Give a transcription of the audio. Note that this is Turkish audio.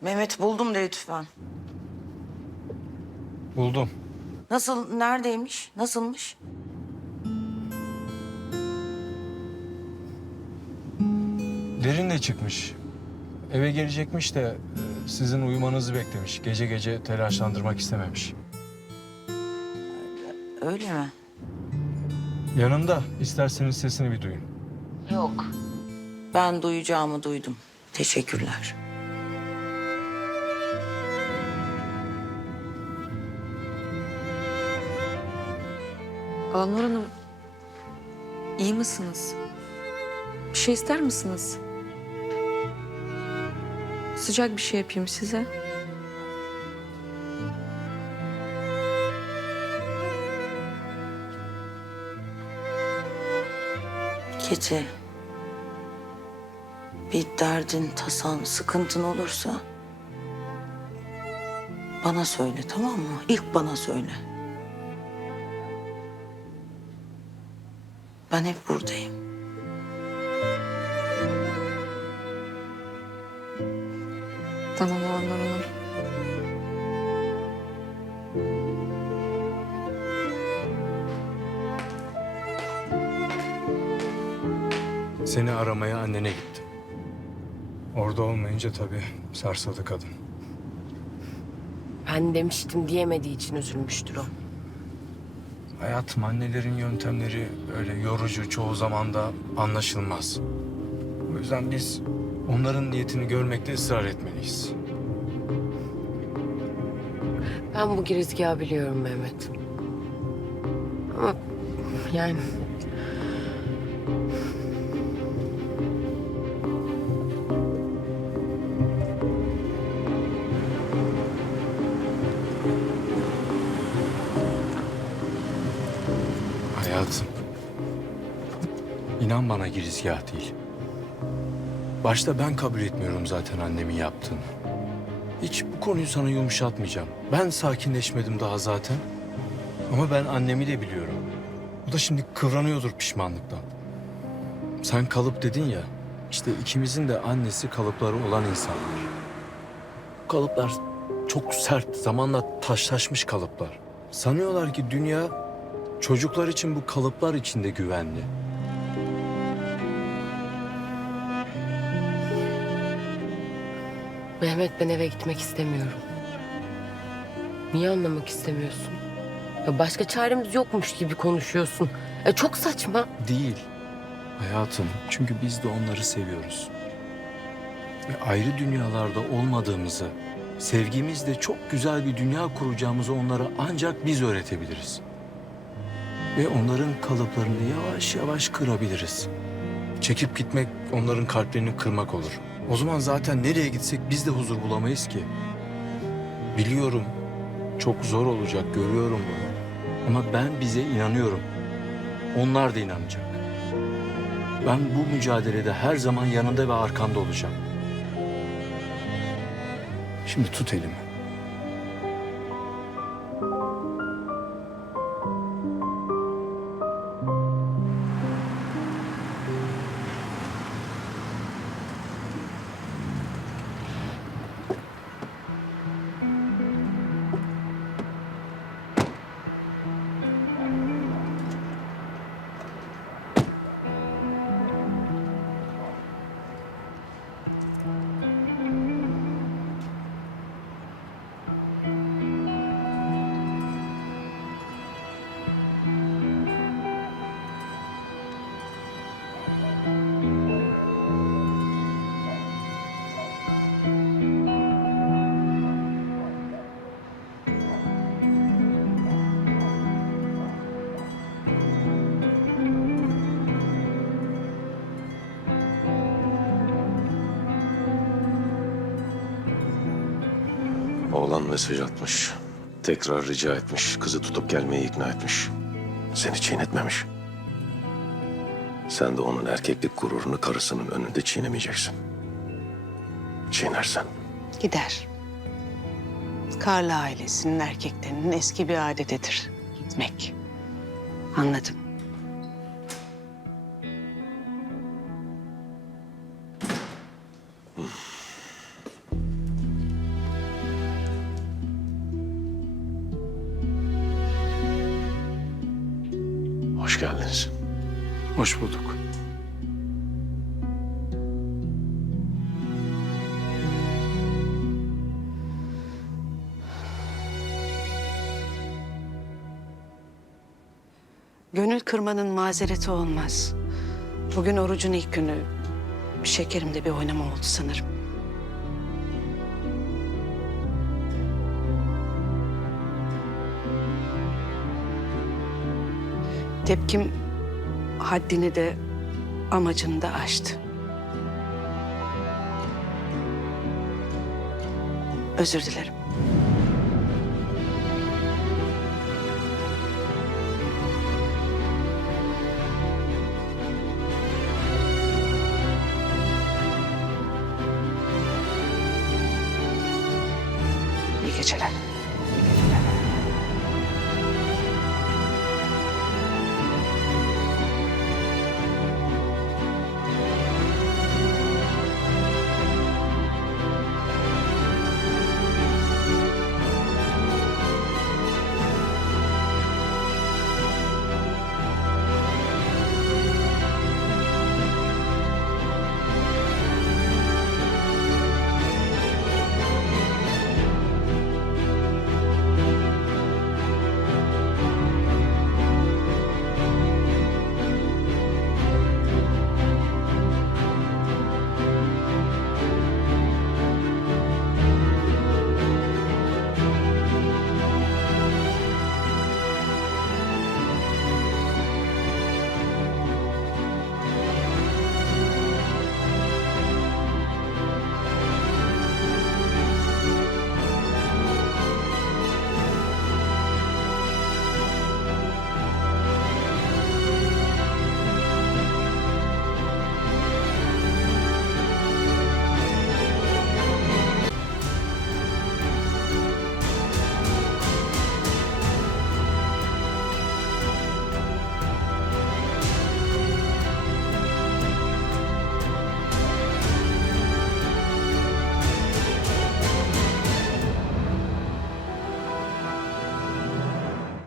Mehmet buldum de lütfen. Buldum. Nasıl, neredeymiş, nasılmış? Derinle çıkmış. Eve gelecekmiş de e, sizin uyumanızı beklemiş. Gece gece telaşlandırmak istememiş. Öyle mi? Yanımda. İsterseniz sesini bir duyun. Yok. Ben duyacağımı duydum. Teşekkürler. Alanur Hanım, iyi misiniz? Bir şey ister misiniz? Sıcak bir şey yapayım size. Gece bir derdin, tasan, sıkıntın olursa bana söyle tamam mı? İlk bana söyle. Ben hep buradayım. Tamam Hanım. Seni aramaya annene gittim. Orada olmayınca tabii sarsadı kadın. Ben demiştim diyemediği için üzülmüştür o. Hayatım annelerin yöntemleri öyle yorucu çoğu zaman da anlaşılmaz. O yüzden biz onların niyetini görmekte ısrar etmeliyiz. Ben bu girizgahı biliyorum Mehmet. Ama yani İnan bana girizgah değil. Başta ben kabul etmiyorum zaten annemin yaptığını. Hiç bu konuyu sana yumuşatmayacağım. Ben sakinleşmedim daha zaten. Ama ben annemi de biliyorum. O da şimdi kıvranıyordur pişmanlıktan. Sen kalıp dedin ya. İşte ikimizin de annesi kalıpları olan insanlar. Kalıplar çok sert, zamanla taşlaşmış kalıplar. Sanıyorlar ki dünya Çocuklar için bu kalıplar içinde güvenli. Mehmet ben eve gitmek istemiyorum. Niye anlamak istemiyorsun? Ya başka çaremiz yokmuş gibi konuşuyorsun. E çok saçma. Değil. Hayatım. Çünkü biz de onları seviyoruz. Ve ayrı dünyalarda olmadığımızı, sevgimizle çok güzel bir dünya kuracağımızı onlara ancak biz öğretebiliriz. Ve onların kalıplarını yavaş yavaş kırabiliriz. Çekip gitmek onların kalplerini kırmak olur. O zaman zaten nereye gitsek biz de huzur bulamayız ki. Biliyorum çok zor olacak görüyorum bunu. Ama ben bize inanıyorum. Onlar da inanacak. Ben bu mücadelede her zaman yanında ve arkanda olacağım. Şimdi tut elimi. Oğlan mesaj atmış. Tekrar rica etmiş. Kızı tutup gelmeye ikna etmiş. Seni çiğnetmemiş. Sen de onun erkeklik gururunu karısının önünde çiğnemeyeceksin. Çiğnersen Gider. Karlı ailesinin erkeklerinin eski bir adetidir. Gitmek. Anladım. Hoş geldiniz. Hoş bulduk. Gönül kırmanın mazereti olmaz. Bugün orucun ilk günü. Şekerimde bir oynama oldu sanırım. Tepkim haddini de amacını da aştı. Özür dilerim. İyi geceler.